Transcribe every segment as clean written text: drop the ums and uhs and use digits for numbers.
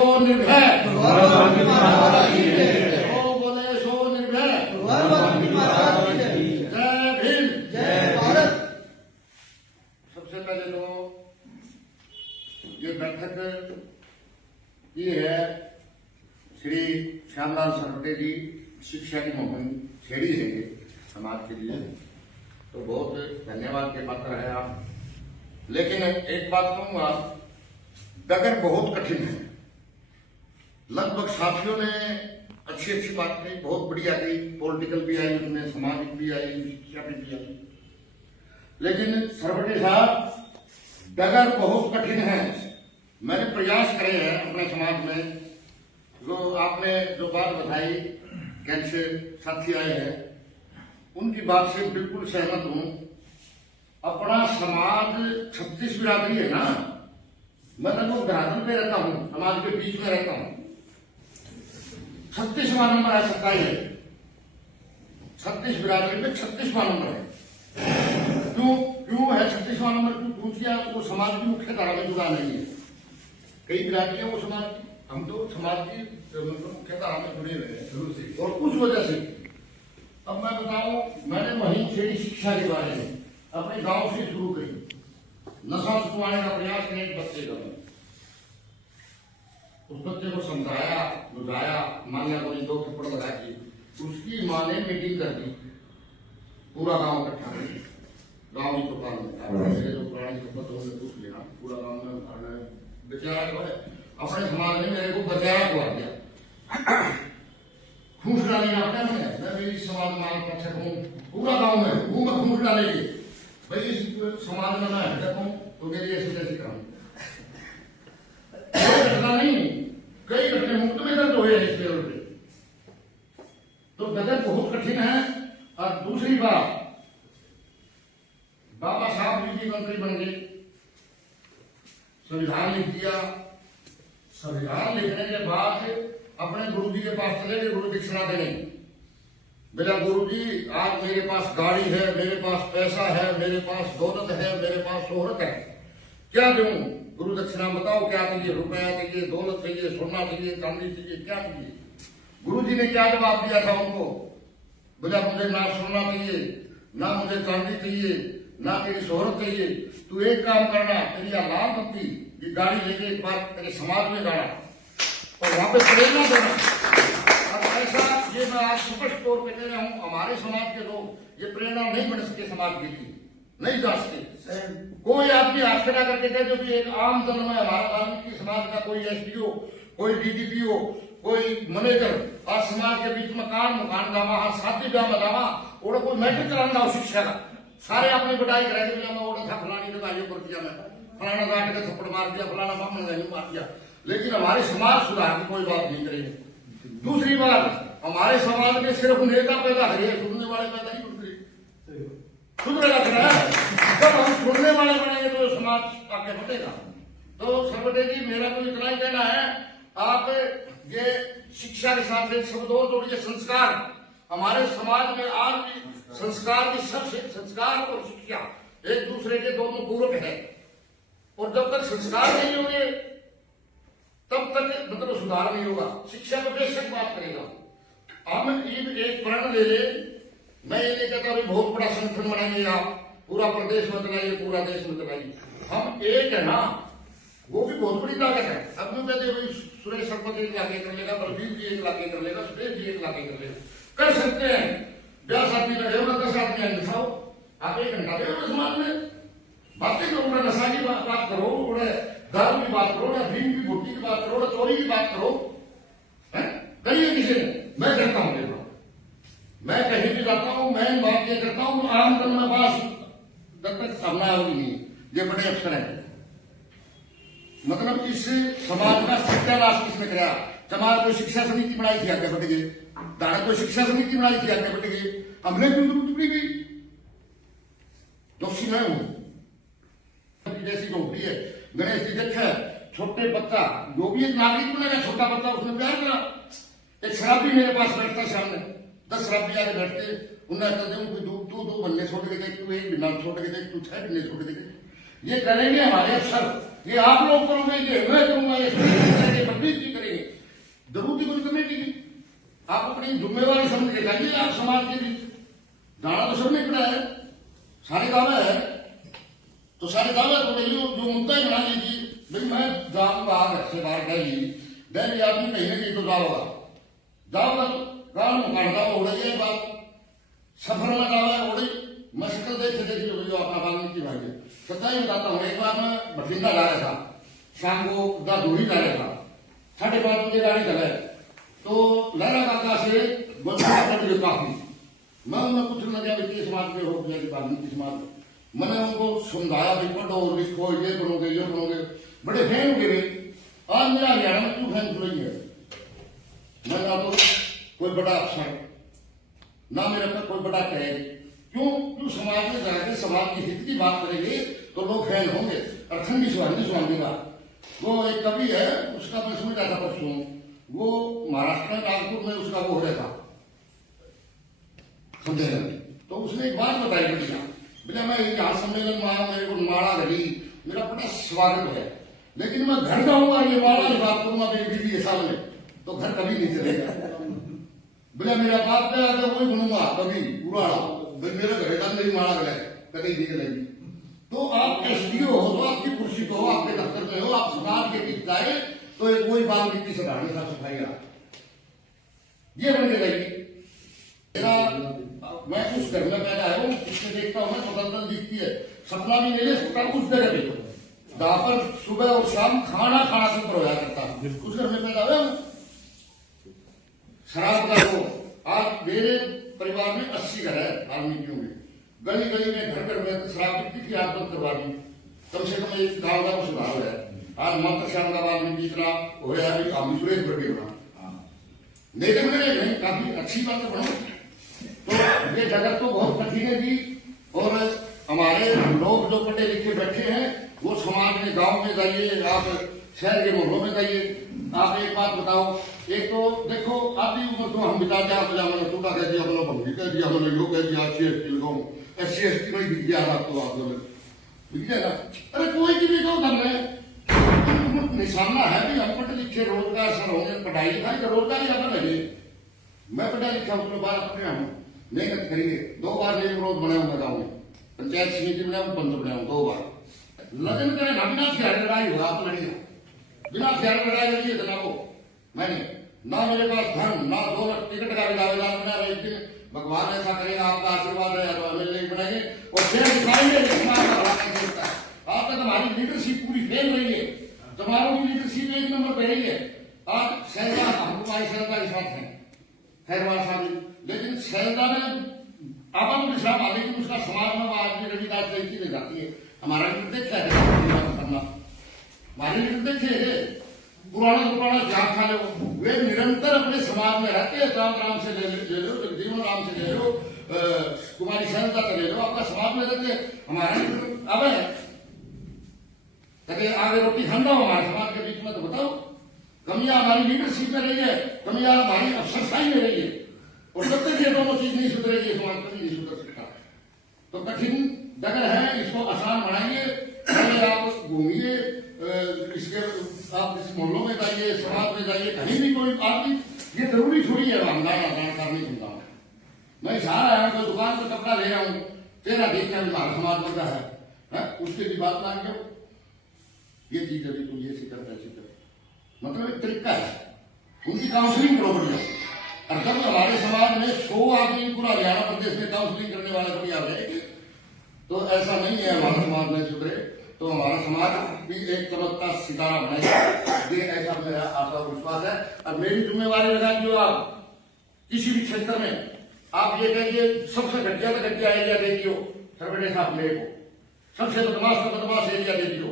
निर्भय वाल्मीकि महाराज की जय। सो बोले सो निर्भय वाल्मीकि महाराज की जय। जय भीम जय भारत। सबसे पहले तो ये बैठक की है श्री श्यामलाल सरवटे जी शिक्षा की मोहन छेड़ी है ये समाज के लिए, तो बहुत धन्यवाद के पात्र है आप। लेकिन एक बात कहूंगा, डगर बहुत कठिन है। लगभग साथियों ने अच्छी अच्छी बात कही, बहुत बढ़िया कही, पॉलिटिकल भी आई उसमें, सामाजिक भी आई, शिक्षा भी आई। लेकिन सरवटे साहब, डगर बहुत कठिन है। मैंने प्रयास करे हैं अपने समाज में, जो आपने जो बात बताई, कैसे साथी आए हैं, उनकी बात से बिल्कुल सहमत हूं। अपना समाज 36 बिरादरी है ना, मैं लगभग धरातल पे रहता हूं, समाज के बीच में रहता हूं। 36वां नंबर है, 36 बिरादरी में 36वां नंबर है। क्यों है 36वां नंबर? क्यों पूछिए? वो समाज की मुख्य धारा में जुड़ा नहीं है। कई बिरादरियां वो समाज की, हम तो समाज की मुख्य धारा में जुड़े हुए हैं शुरू से, और उस वजह से अब मैं बताऊं, मैंने वहीं छेड़ी शिक्षा के बारे में अपने गांव से शुरू करी। नशा छुड़वाने का प्रयास किया एक बच्चे का, उस बच्चे को समझाया बुझाया, मान्या बोली 2 थप्पड़ लगा के, उसकी माँ ने मीटिंग कर दी, पूरा गांव इकट्ठा कर, गांव ही चौपाल में मेरे जो पुरानी खपत उन्होंने पूछ लिया, पूरा गांव में बेचारा जो है अपने समाज ने मेरे को बचाया हुआ दिया। खूंस डाली आपने, मैं मेरी समाज मान पक्षक हूँ, पूरा गांव में हूँ, मैं खूंस डालेगी भाई इस समाज में मैं हटक हूँ तो मेरी ऐसी तैसी कराऊंगी। घटना नहीं, कई घटने मुक्त में दर्ज हुए इस लेवल पे, तो डगर बहुत कठिन है। और दूसरी बात, बाबा साहब यूपी मंत्री बन गए, संविधान लिख दिया। संविधान लिखने के बाद अपने गुरु जी के पास चले गए गुरु दक्षिणा देने। बोला गुरु जी, आज मेरे पास गाड़ी है, मेरे पास पैसा है, मेरे पास दौलत है, मेरे पास शोहरत है, क्या दूं? गुरु दक्षिणा बताओ क्या चाहिए? रुपया चाहिए, दौलत चाहिए, सोना चाहिए, चांदी चाहिए, क्या चाहिए? गुरु जी ने क्या जवाब दिया था उनको? बोला मुझे ना सोना चाहिए, ना मुझे चांदी चाहिए, ना तेरी शोहरत चाहिए। तू एक काम करना, तेरी लाल बत्ती ये गाड़ी लेके एक बार तेरे समाज में जाना और वहां पे प्रेरणा देना। और ऐसा ये मैं आज स्पष्ट तौर पे कह रहा हूँ, हमारे समाज के लोग ये प्रेरणा नहीं बन सके, समाज के लिए नहीं जा सके। कोई आदमी हाथ खड़ा करके कहे जो कि एक आम जन में हमारा वाल्मीकि समाज का कोई एसडीओ, कोई डीडीपीओ, कोई मैनेजर और समाज के बीच मकान जावा, शादी ब्याह में जावा, और कोई मैट्रिक चलाना हो शिक्षा का, सारे अपने बढ़ाई कराए मैं ओढ़ा था फलानी जगह ये कर दिया, मैं फलाना जाके का थप्पड़ मार दिया, फलाना बामन नहीं मार दिया। लेकिन हमारे समाज सुधार की कोई बात नहीं करेंगे। दूसरी बात, हमारे समाज में सिर्फ नेता पैदा करिए, सुनने वाले पैदा नहीं करते, सुधरेगा खड़ा। जब हम सुनने वाले बनेंगे तो समाज आगे बढ़ेगा। तो सरवटे जी, मेरा तो इतना ही कहना है, आप ये शिक्षा के साथ एक शब्द और जोड़िए, संस्कार। हमारे समाज में आज भी संस्कार की सबसे, संस्कार और शिक्षा एक दूसरे के दोनों पूरक है, और जब तक संस्कार नहीं होंगे तब तक मतलब सुधार नहीं होगा। शिक्षा तो बेशक बात करेगा। हम एक प्रण ले ले, मैं ये नहीं कहता अभी बहुत बड़ा संगठन बनाएंगे आप, पूरा प्रदेश में चलाइए, पूरा देश में चलाइए। हम एक है ना, वो भी बहुत बड़ी ताकत है। अब मैं कहते भाई सुरेश सरपति 1 लाख कर लेगा, बलबीर जी 1 लाख कर लेगा, सुरेश जी 1 लाख कर लेगा, कर सकते हैं। 10 आदमी लगे हो ना, 10 आदमी आए दिखाओ, आप 1 घंटा दे समाज में बातें करो, नशा की बात करो, दारू की बात करो, ना भीम की भुट्टी की बात करो, ना चोरी की बात करो, कहिए किसी ने। मैं करता हूँ, मैं कहीं भी जाता हूँ, मैं बात ये करता हूँ, आम जन में पास जब तक सामना होगी नहीं, ये बड़े अफसर है। मतलब इस समाज का सत्यानाश किसने कराया? समाज को शिक्षा समिति बनाई थी, आगे बढ़ गए। दाड़ा को शिक्षा समिति बनाई थी, आगे बढ़ गए। हमने क्यों टूटी गई? दोषी मैं हूं। जैसी झोपड़ी है, गणेश जी देखा है, छोटे बच्चा जो भी एक नागरिक बनेगा, छोटा बच्चा उसने प्यार करा। एक शराबी मेरे पास बैठता सामने, 10 शराबी आगे बैठते, उन्हें कहते हैं कोई दो बनने छोड़ के देख, तू 1 बिना छोड़ के देख, तू 6 बिन्ने छोड़ के देख। ये करेंगे हमारे अफसर, ये आप लोग करोगे, ये मैं करूंगा, ये पंडित जी करके जाइए आप समाज के बीच। जाना तो सबने पड़ा है, सारे दावे है, तो सारे दावे तो भाई जो मुद्दा ही बना लीजिए भाई मैं जाऊँ बाहर से बाहर गई दैनिक आदमी कहीं ना कहीं तो जाओगा काम करता हो रही है बात सफर लगा हुआ हो रही मुश्किल देखे देखिए जो अपना वाल्मीकि भाई सत्ता ही बताता हूँ। एक बार मैं बठिंडा जा रहा था, शाम को दूरी जा रहा था, 5:30 बजे गाड़ी चले तो लहरा काका से बोलते काफी मैं उन्हें पूछने लगा वित्तीय समाज के हो गया वाल्मीकि समाज। मैंने उनको समझाया भी पढ़ो लिखो ये बनोगे बड़े फैन हो गए। आज मेरा हरियाणा में क्यों फैन खुली है, मैं ना तो कोई बड़ा अफसर ना मेरे पर कोई बड़ा टैग, क्यों समाज में जाकर समाज के हित की बात करेंगे तो लोग फैन होंगे। और ठंडी सुहानी का वो एक कवि है, उसका मैं सुन रहा था परसों, वो महाराष्ट्र में नागपुर में उसका वो हो रहा था सम्मेलन, तो उसने एक बात बताई बोला मैं यहाँ सम्मेलन में आया, मेरे को माला गली मेरा बड़ा स्वागत है, लेकिन मैं घर जाऊंगा ये माला की बात करूंगा मेरी बीवी के सामने तो घर कभी नहीं चलेगा। बोला मेरा बाप का आगे वही बनूंगा कभी पुराना, मेरे घर का मेरी माला गला कभी नहीं चलेगी। तो आप एसडीओ हो तो आपकी कुर्सी तो हो, आपके दफ्तर में हो, आप समाज के बीच जाए तो एक वही वाल्मीकि से ढालने साफ सफाई ये बन गई। मेरा मैं उस घर में पैदा है, इसमें देखता हूँ मैं स्वतंत्रता दिखती है, सपना भी नहीं ले सकता उस जगह पे जहां पर सुबह और शाम खाना शुरू होया करता उस घर में पैदा हुआ। शराब का वो आज मेरे परिवार में 80 घर है वाल्मीकियों में, गली गली में घर में शराब की आदत करवा दी, कम से कम एक गाँव का सुधार है। आज मंत्र श्याम का वाल्मीकि इतना हो गया अभी आमी सुरेश बड़े बना लेकिन मेरे नहीं काफी अच्छी बात बनो। तो ये जगत तो बहुत कठिन है जी, और हमारे लोग जो पढ़े लिखे बैठे हैं वो समाज में गांव में जाइए, आप शहर के मोहल्लों में जाइए, आप एक बात बताओ, एक तो देखो आधी उम्र तो हम बिताते आप मैंने टूटा कह दिया मतलब भंगी कह दिया मैंने यो कह दिया SC ST में बिक गया आपको आप बिक गया ना। अरे कोई भी कहो हमने निशाना है भी हम पढ़े लिखे रोजगार सर होंगे, पढ़ाई लिखाई का रोजगार ही अपन लगे। मैं पढ़ा लिखा उसके बाद अपने हम मेहनत करिए, 2 बार मेरे विरोध बनाऊंगा गाँव में, पंचायत समिति बनाऊँ पंच बनाऊँ 2 बार लगन करें बिना हथियार लड़ाई हुआ आप लड़िए, बिना हथियार लड़ाई लड़िए जनाबो। मैंने ना मेरे पास धन ना दौलत टिकट का भी दावेदार बना रहे, एक दिन भगवान ऐसा करेगा आपका आशीर्वाद है तो एमएलए बनाएंगे और फिर दिखाएंगे समाज का भला कैसे होता है। आज तक हमारी लीडरशिप पूरी फेल रही है, तुम्हारों की लीडरशिप 1 नंबर पे रही है। आज शहजा हम तुम्हारी शहजा के साथ हैं खैरवाल साहब, लेकिन शहजा में आपन विश्राम आ लेकिन उसका समाज में आज भी रविदास जयंती में जाती है। हमारा लीडर देखा है करना, हमारे लीडर देखे पुराना जाग खा लो, वे निरंतर अपने समाज में रहते हैं। राम से ले लो, जगजीवन राम से ले लो, कुमारी सहनता से ले लो, आपका समाज में रहते। हमारा लीडर अब है कभी आगे रोटी खाना हो हमारे समाज के बीच में, तो बताओ कमियां हमारी लीडरशिप में रही है, कमियां हमारी अफसरशाही में रही है, और जब तक ये दोनों चीज नहीं सुधरेगी समाज कभी नहीं सुधर सकता। तो कठिन जगह है, इसको आसान बनाइए। आप घूमिए, इसके आप इस मोहल्लों में जाइए, समाज में जाइए, कहीं भी कोई आदमी ये जरूरी थोड़ी है जानकार नहीं सुनता हूँ मैं इशारा आया कोई दुकान पर कपड़ा ले रहा हूँ, तेरा देख कर हमारा समाज बन रहा है उसके भी बात मान लो ये चीज अभी तू ये सिकर ऐसी कर, मतलब एक तरीका है, उनकी काउंसलिंग करो बढ़िया। और जब हमारे समाज में 100 आदमी पूरा हरियाणा प्रदेश में काउंसलिंग करने वाले बढ़िया रहे, तो ऐसा नहीं है हमारा समाज नहीं सुधरे तो हमारा समाज भी एक चमकता सितारा बनेगा, ये ऐसा मेरा आशा विश्वास है। और मेरी जिम्मेवारी लगा जो आप किसी भी क्षेत्र में आप ये कहिए सबसे घटिया से घटिया एरिया दे दियो सर्वेटे साहब मेरे को, सबसे बदमाश एरिया दे दियो,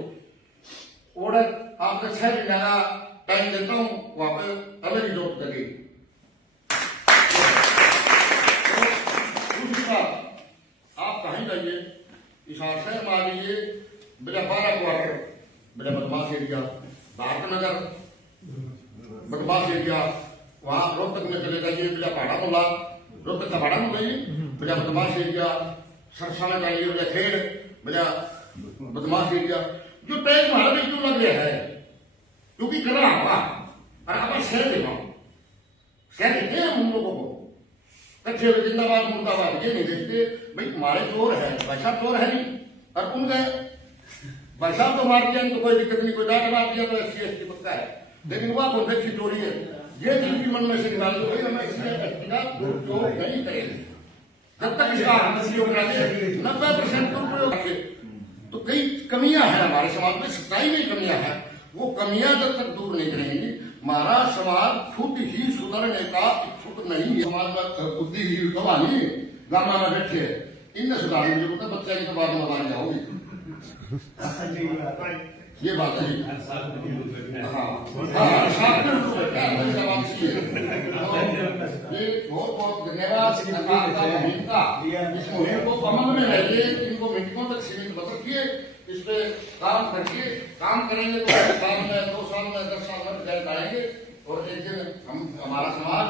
ऑर्डर आपको 6 महीने का टाइम देता हूँ, वहां पर अलग ही जॉब लगेगी। दूसरी बात आप कहीं जाइए इस आशय में आ लीजिए बेटा 12 क्वार्टर बेटा बदमाश एरिया, भारत नगर बदमाश एरिया, वहां रोहतक में चले जाइए बेटा पहाड़ा मोला, रोहतक का पहाड़ा मोला बेटा बदमाश एरिया, सरसा में जाइए बेटा खेड़ बेटा बदमाश एरिया। जो टैग भारत में क्यों लग रहा है क्योंकि कर रहा होगा और आप शहर देगा शहर देते हैं हम लोगों को कच्चे हुए जिंदाबाद मुर्दाबाद ये नहीं देखते भाई हमारे चोर है, पैसा चोर है नहीं और उन गए पैसा तो मार दिया तो कोई दिक्कत नहीं, कोई डाक मार दिया तो SC/ST पक्का है, लेकिन वह कौन सी चोरी है ये चीज भी मन में से निकाल दो भाई हमें SC/ST का दुरुपयोग नहीं करेंगे जब तक इसका 90% दुरुपयोग रखे। तो कई कमियां हैं हमारे समाज में, सच्चाई में कमियां हैं, वो कमियां जब तक दूर नहीं करेंगी हमारा समाज खुद ही सुधरने का इच्छुक नहीं है। समाज में बुद्धि ही कमानी गामा में बैठे इन सुधारने की जरूरत है, बच्चा की तो बाद में आवाज आओगी ये बात है। ये बहुत बहुत धन्यवाद सरकार का मुहिम का, इस मुहिम को कमल में रहिए, इनको मीटिंगों तक सीमित मत रखिए, इस पे काम करिए, काम करेंगे तो 1 साल में 2 साल में 10 साल में रिजल्ट आएंगे और एक दिन हम हमारा समाज